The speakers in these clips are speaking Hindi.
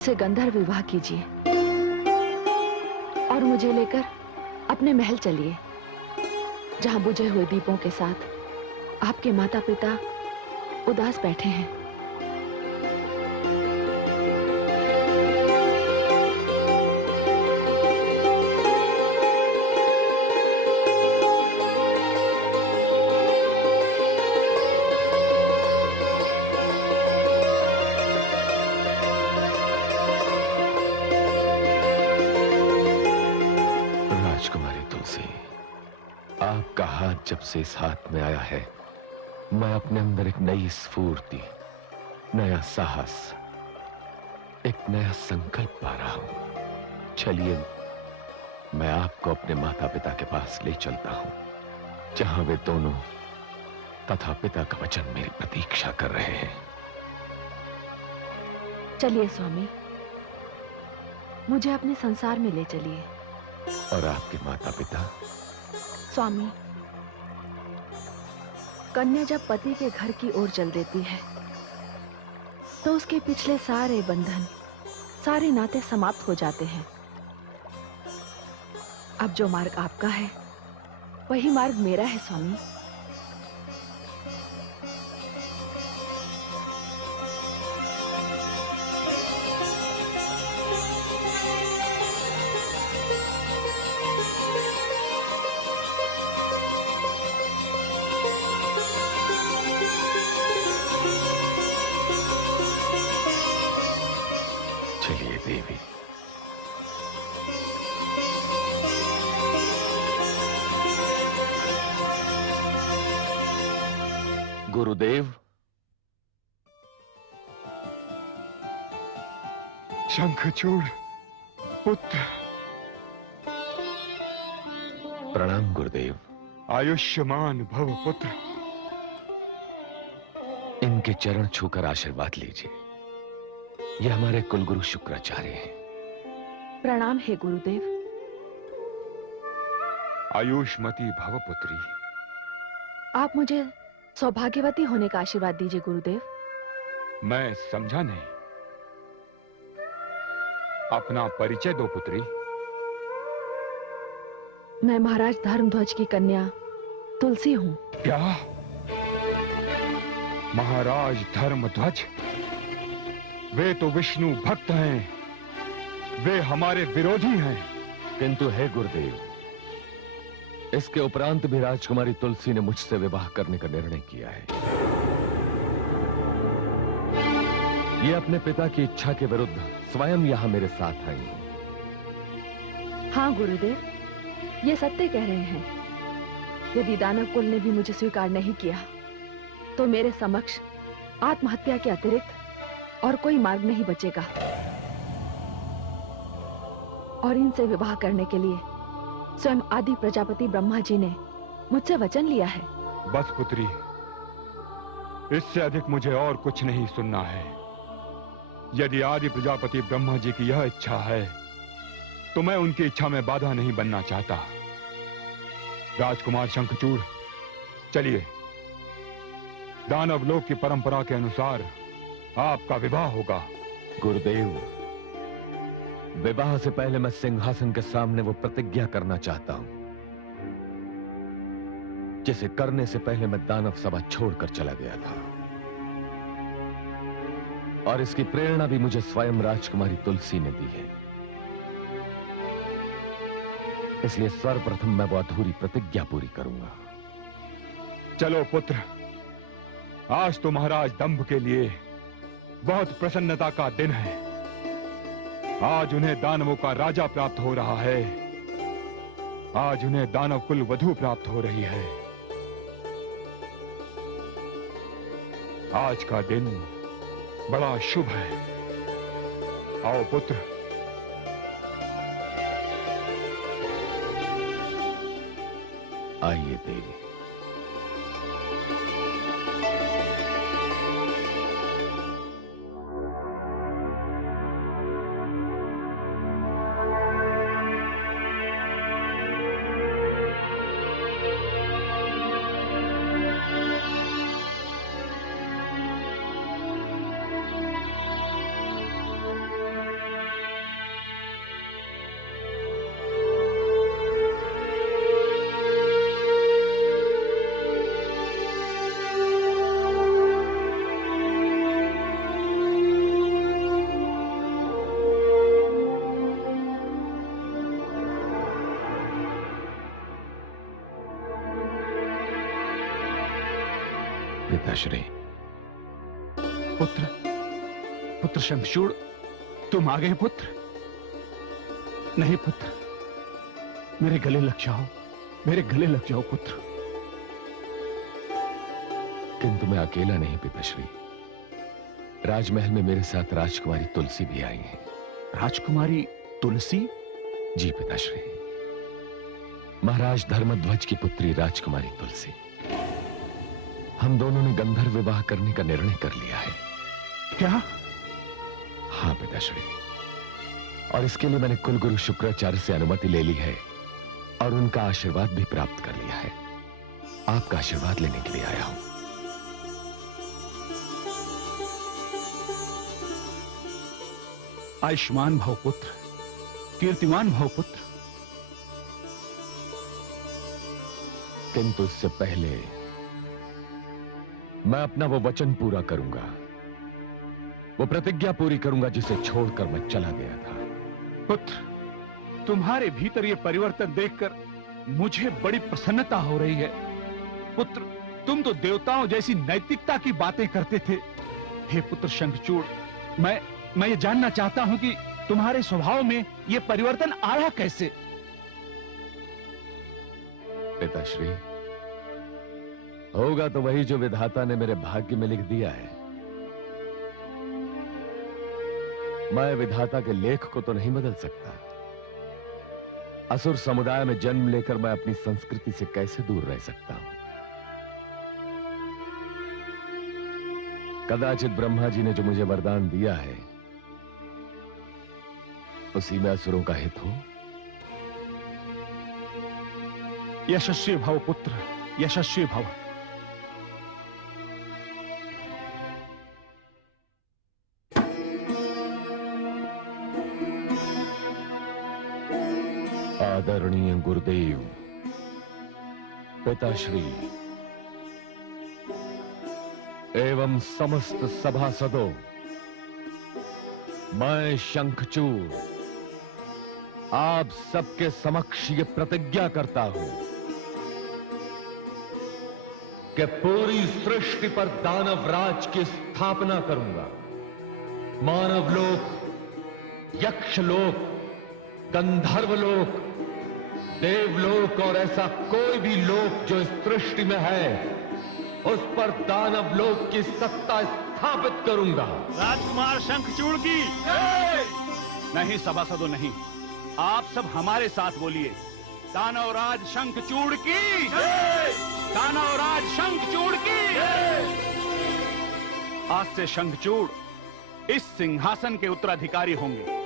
से गंधर्व विवाह कीजिए और मुझे लेकर अपने महल चलिए, जहां बुझे हुए दीपों के साथ आपके माता पिता उदास बैठे हैं। राजकुमारी तुलसी, आपका हाथ जब से इस हाथ में आया है, मैं अपने अंदर एक नई स्फूर्ति, नया साहस, एक नया संकल्प पा रहा हूं। चलिए, मैं आपको अपने माता पिता के पास ले चलता हूं, जहां वे दोनों तथा पिता का वचन मेरी प्रतीक्षा कर रहे हैं। चलिए स्वामी, मुझे अपने संसार में ले चलिए। और आपके माता पिता? स्वामी, कन्या जब पति के घर की ओर चल देती है तो उसके पिछले सारे बंधन, सारे नाते समाप्त हो जाते हैं। अब जो मार्ग आपका है वही मार्ग मेरा है स्वामी। चलिए देवी। गुरुदेव। शंखचूड़ पुत्र। प्रणाम गुरुदेव। आयुष्मान भव पुत्र। इनके चरण छूकर आशीर्वाद लीजिए। ये हमारे कुलगुरु शुक्राचार्य हैं। प्रणाम है गुरुदेव। आयुष्मती भव पुत्री। आप मुझे सौभाग्यवती होने का आशीर्वाद दीजिए गुरुदेव। मैं समझा नहीं। अपना परिचय दो पुत्री। मैं महाराज धर्मध्वज की कन्या तुलसी हूं। क्या? महाराज धर्मध्वज? वे तो विष्णु भक्त हैं। वे हमारे विरोधी हैं। किंतु है गुरुदेव, इसके उपरांत भी राजकुमारी तुलसी ने मुझसे विवाह करने का निर्णय किया है। ये अपने पिता की इच्छा के विरुद्ध स्वयं यहां मेरे साथ आई है। हाँ गुरुदेव, ये सत्य कह रहे हैं। यदि दानव कुल ने भी मुझे स्वीकार नहीं किया तो मेरे समक्ष आत्महत्या के अतिरिक्त और कोई मार्ग नहीं बचेगा। और इनसे विवाह करने के लिए स्वयं आदि प्रजापति ब्रह्मा जी ने मुझसे वचन लिया है। बस पुत्री, इससे अधिक मुझे और कुछ नहीं सुनना है। यदि आदि प्रजापति ब्रह्मा जी की यह इच्छा है तो मैं उनकी इच्छा में बाधा नहीं बनना चाहता। राजकुमार शंखचूड़, चलिए। दानव लोक की परंपरा के अनुसार आपका विवाह होगा। गुरुदेव, विवाह से पहले मैं सिंहासन के सामने वो प्रतिज्ञा करना चाहता हूं जिसे करने से पहले मैं दानव सभा छोड़कर चला गया था। और इसकी प्रेरणा भी मुझे स्वयं राजकुमारी तुलसी ने दी है। इसलिए सर्वप्रथम मैं वो अधूरी प्रतिज्ञा पूरी करूंगा। चलो पुत्र, आज तो महाराज दंभ के लिए बहुत प्रसन्नता का दिन है। आज उन्हें दानवों का राजा प्राप्त हो रहा है। आज उन्हें दानव कुल वधू प्राप्त हो रही है। आज का दिन बड़ा शुभ है। आओ पुत्र। आइए देवी। पिताश्री। पुत्र, पुत्र शंखचूड़, तुम आ गए पुत्र। नहीं पुत्र, मेरे गले लग जाओ, मेरे गले लग जाओ पुत्र। किंतु मैं अकेला नहीं पिताश्री, राजमहल में मेरे साथ राजकुमारी तुलसी भी आई है। राजकुमारी तुलसी? जी पिताश्री, महाराज धर्मध्वज की पुत्री राजकुमारी तुलसी। हम दोनों ने गंधर्व विवाह करने का निर्णय कर लिया है। क्या? हाँ पिताश्री, और इसके लिए मैंने कुलगुरु शुक्राचार्य से अनुमति ले ली है और उनका आशीर्वाद भी प्राप्त कर लिया है। आपका आशीर्वाद लेने के लिए आया हूं। आयुष्मान भव पुत्र, कीर्तिमान भव पुत्र। किंतु इससे पहले मैं अपना वो वचन पूरा करूंगा, वो प्रतिज्ञा पूरी करूंगा जिसे छोड़कर मैं चला गया था। पुत्र, तुम्हारे भीतर ये परिवर्तन देखकर मुझे बड़ी प्रसन्नता हो रही है। पुत्र, तुम तो देवताओं जैसी नैतिकता की बातें करते थे। हे पुत्र शंखचूड़, मैं ये जानना चाहता हूं कि तुम्हारे स्वभाव में ये परिवर्तन आया कैसे? पिताश्री, होगा तो वही जो विधाता ने मेरे भाग्य में लिख दिया है। मैं विधाता के लेख को तो नहीं बदल सकता। असुर समुदाय में जन्म लेकर मैं अपनी संस्कृति से कैसे दूर रह सकता हूं? कदाचित ब्रह्मा जी ने जो मुझे वरदान दिया है उसी में असुरों का हित हो। यशस्वी भव पुत्र, यशस्वी भव। आदरणीय गुरुदेव, पिताश्री एवं समस्त सभासदों, मैं शंखचूड़ आप सबके समक्ष ये प्रतिज्ञा करता हूं कि पूरी सृष्टि पर दानव राज की स्थापना करूंगा। मानव लोक, यक्षलोक, गंधर्व लोक, देवलोक और ऐसा कोई भी लोक जो इस सृष्टि में है, उस पर दानव लोक की सत्ता स्थापित करूंगा। राजकुमार शंखचूड़ की नहीं सभासदों, नहीं, आप सब हमारे साथ बोलिए। दानवराज शंखचूड़ की, दानवराज शंखचूड़ की। आज से शंखचूड़ इस सिंहासन के उत्तराधिकारी होंगे।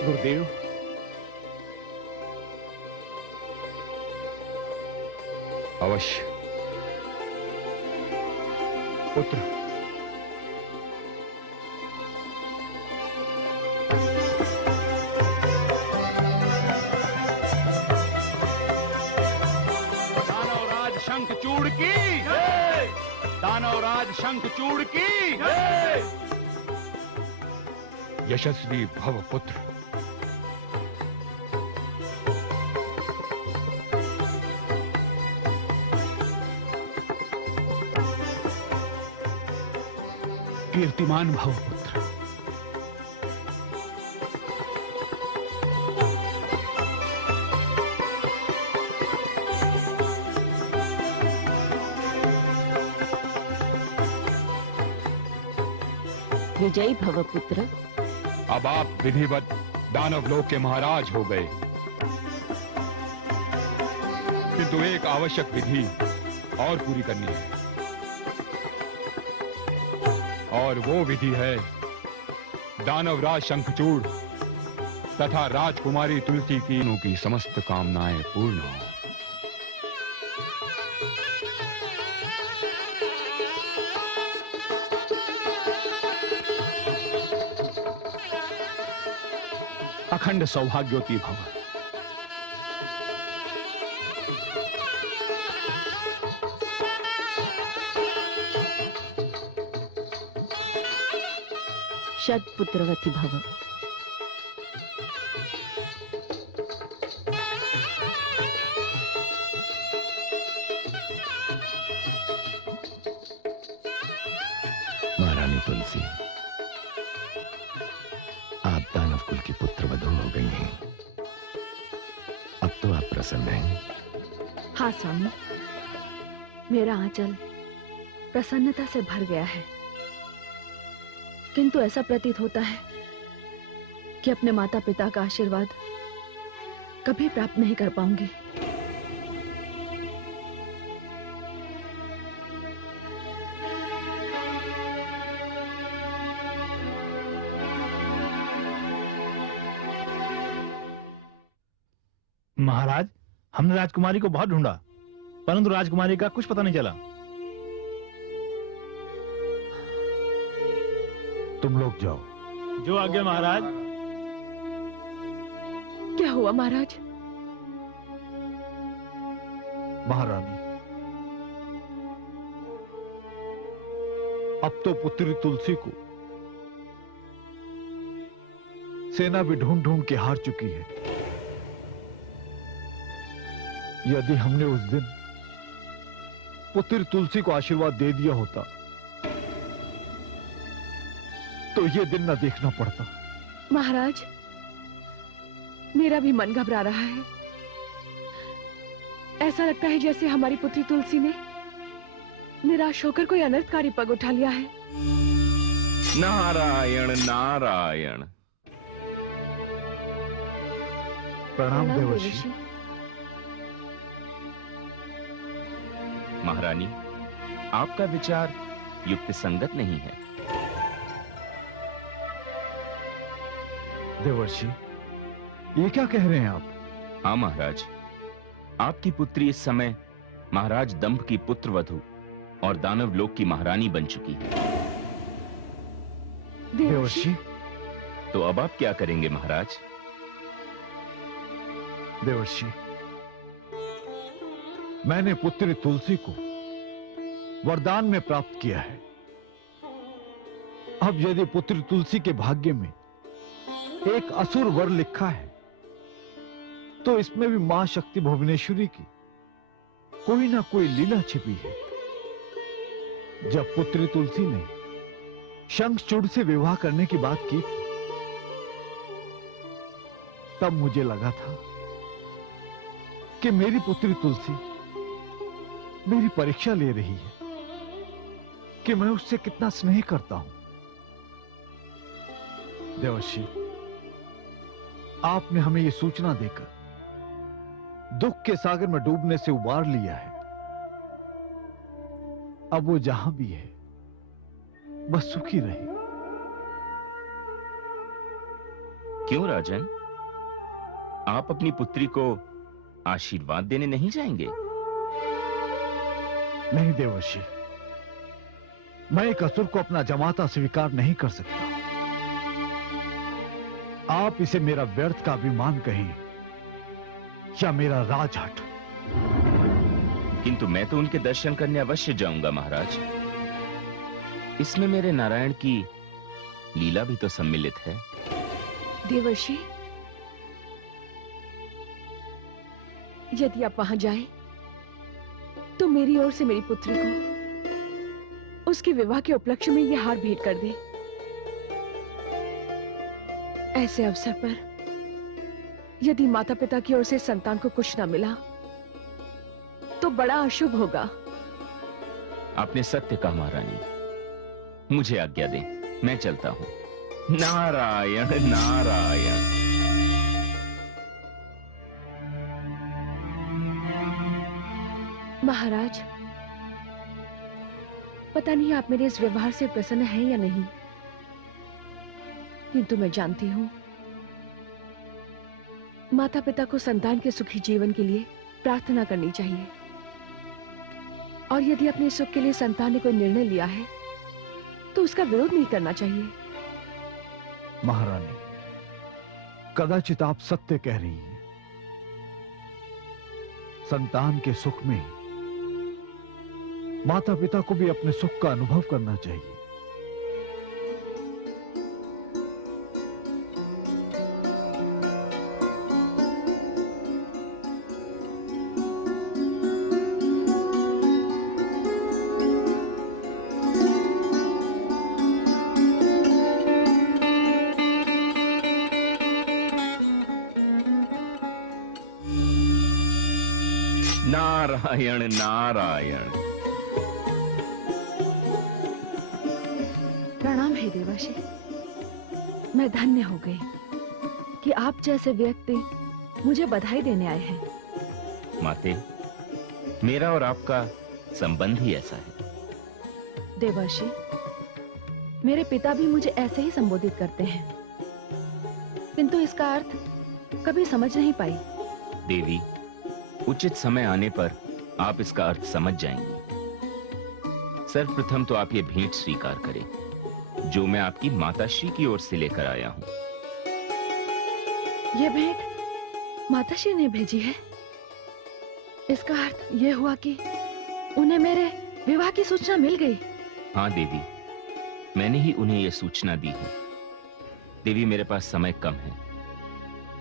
गुरुदेव, अवश्य पुत्र। दानवराज शंखचूड़ की, दानवराज शंखचूड़ की। यशस्वी भव पुत्र। कीर्तिमान भव पुत्र। विजयी भव पुत्र। अब आप विधिवत दानव लोक के महाराज हो गए, किंतु एक आवश्यक विधि और पूरी करनी है, और वो विधि है दानवराज शंखचूड़ तथा राजकुमारी तुलसी की उनकी समस्त कामनाएं पूर्ण हो। अखंड सौभाग्यवती भव। शतपुत्रवती भव। महारानी तुलसी, आप दानव कुल की पुत्र वधू हो गई हैं। अब तो आप प्रसन्न हैं? हाँ स्वामी, मेरा आंचल प्रसन्नता से भर गया है, किंतु ऐसा प्रतीत होता है कि अपने माता पिता का आशीर्वाद कभी प्राप्त नहीं कर पाऊंगी। महाराज, हमने राजकुमारी को बहुत ढूंढा, परंतु राजकुमारी का कुछ पता नहीं चला। तुम लोग जाओ। जो आज्ञा महाराज। क्या हुआ महाराज? महारानी, अब तो पुत्री तुलसी को सेना भी ढूंढ ढूंढ के हार चुकी है। यदि हमने उस दिन पुत्री तुलसी को आशीर्वाद दे दिया होता तो ये दिन न देखना पड़ता। महाराज, मेरा भी मन घबरा रहा है। ऐसा लगता है जैसे हमारी पुत्री तुलसी ने निराश होकर कोई अनर्थकारी पग उठा लिया है। नारायण नारायण। प्रणाम देवर्षि। महारानी, आपका विचार युक्त संगत नहीं है। देवर्षि, ये क्या कह रहे हैं आप? हाँ महाराज, आपकी पुत्री इस समय महाराज दंभ की पुत्र वधू और दानव लोक की महारानी बन चुकी है। देवर्षि, तो अब आप क्या करेंगे महाराज? देवर्षि, मैंने पुत्री तुलसी को वरदान में प्राप्त किया है। अब यदि पुत्री तुलसी के भाग्य में एक असुर वर लिखा है तो इसमें भी मां शक्ति भुवनेश्वरी की कोई ना कोई लीला छिपी है। जब पुत्री तुलसी ने शंखचूड़ से विवाह करने की बात की थी, तब मुझे लगा था कि मेरी पुत्री तुलसी मेरी परीक्षा ले रही है कि मैं उससे कितना स्नेह करता हूं। देवर्षि, आपने हमें यह सूचना देकर दुख के सागर में डूबने से उबार लिया है। अब वो जहां भी है बस सुखी रहे। क्यों राजन, आप अपनी पुत्री को आशीर्वाद देने नहीं जाएंगे? नहीं देवर्षि, मैं एक असुर को अपना जमाता स्वीकार नहीं कर सकता। आप इसे मेरा व्यर्थ का अभिमान कहें या मेरा राजहट। किंतु मैं तो उनके दर्शन करने अवश्य जाऊंगा महाराज। इसमें मेरे नारायण की लीला भी तो सम्मिलित है। देवर्षि, यदि आप वहां जाएं, तो मेरी ओर से मेरी पुत्री को उसके विवाह के उपलक्ष्य में यह हार भेंट कर दे। ऐसे अवसर पर यदि माता पिता की ओर से संतान को कुछ न मिला तो बड़ा अशुभ होगा। आपने सत्य कहा महारानी, मुझे आज्ञा दें, मैं चलता हूं। नारायण नारायण। महाराज, पता नहीं आप मेरे इस व्यवहार से प्रसन्न हैं या नहीं, किंतु मैं जानती हूं माता पिता को संतान के सुखी जीवन के लिए प्रार्थना करनी चाहिए, और यदि अपने सुख के लिए संतान ने कोई निर्णय लिया है तो उसका विरोध नहीं करना चाहिए। महारानी, कदाचित आप सत्य कह रही हैं। संतान के सुख में माता पिता को भी अपने सुख का अनुभव करना चाहिए। नारायण नारायण। प्रणाम हे देवाशी। मैं धन्य हो गई कि आप जैसे व्यक्ति मुझे बधाई देने आए हैं। माते, मेरा और आपका संबंध ही ऐसा है। देवाशी, मेरे पिता भी मुझे ऐसे ही संबोधित करते हैं, किंतु इसका अर्थ कभी समझ नहीं पाई। देवी, उचित समय आने पर आप इसका अर्थ समझ जाएंगी। सर्वप्रथम तो आप ये भेंट स्वीकार करें जो मैं आपकी माताश्री की ओर से लेकर आया हूं। ये भेंट माताश्री ने भेजी है। इसका अर्थ यह हुआ कि उन्हें मेरे विवाह की सूचना मिल गई। हाँ देवी, मैंने ही उन्हें यह सूचना दी है। देवी, मेरे पास समय कम है।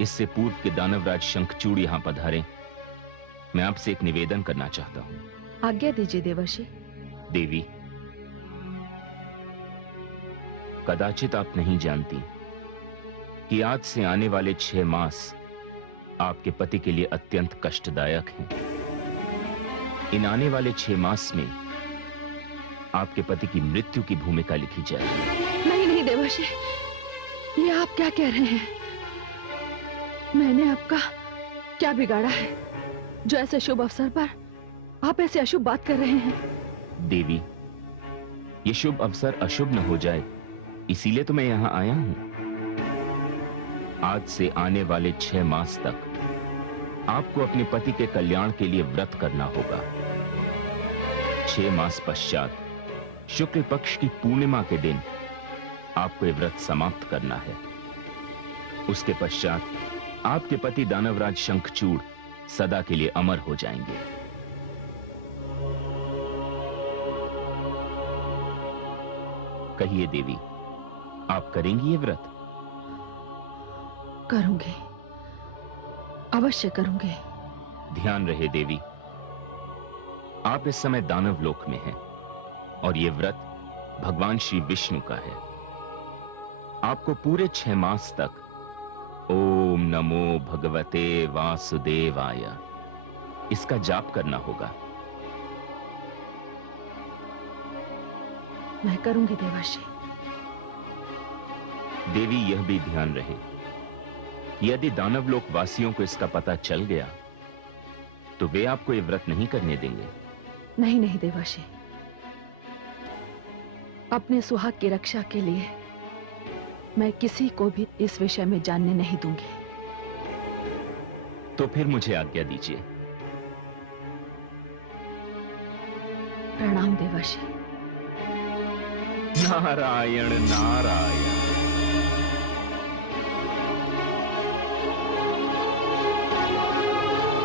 इससे पूर्व के दानवराज शंखचूड़ यहां पधारे, मैं आपसे एक निवेदन करना चाहता हूं। आज्ञा दीजिए देवर्षि। देवी, कदाचित आप नहीं जानती कि आज से आने वाले 6 मास आपके पति के लिए अत्यंत कष्टदायक हैं। इन आने वाले 6 मास में आपके पति की मृत्यु की भूमिका लिखी जाएगी। नहीं नहीं देवर्षि, ये आप क्या कह रहे हैं? मैंने आपका क्या बिगाड़ा है जो ऐसे शुभ अवसर पर आप ऐसे अशुभ बात कर रहे हैं? देवी, ये शुभ अवसर अशुभ न हो जाए, इसीलिए तो मैं यहां आया हूं। आज से आने वाले 6 मास तक आपको अपने पति के कल्याण के लिए व्रत करना होगा। 6 मास पश्चात शुक्ल पक्ष की पूर्णिमा के दिन आपको ये व्रत समाप्त करना है। उसके पश्चात आपके पति दानवराज शंखचूड़ सदा के लिए अमर हो जाएंगे। कहिए देवी, आप करेंगी ये व्रत? करूंगी, अवश्य करूंगी। ध्यान रहे देवी, आप इस समय दानव लोक में हैं और ये व्रत भगवान श्री विष्णु का है। आपको पूरे 6 मास तक ओम नमो भगवते वासुदेवाय इसका जाप करना होगा। मैं करूंगी देवर्षि। देवी, यह भी ध्यान रहे, यदि दानवलोक वासियों को इसका पता चल गया तो वे आपको ये व्रत नहीं करने देंगे। नहीं नहीं देवर्षि, अपने सुहाग की रक्षा के लिए मैं किसी को भी इस विषय में जानने नहीं दूंगी। तो फिर मुझे आज्ञा दीजिए। प्रणाम देवर्षि। नारायण नारायण।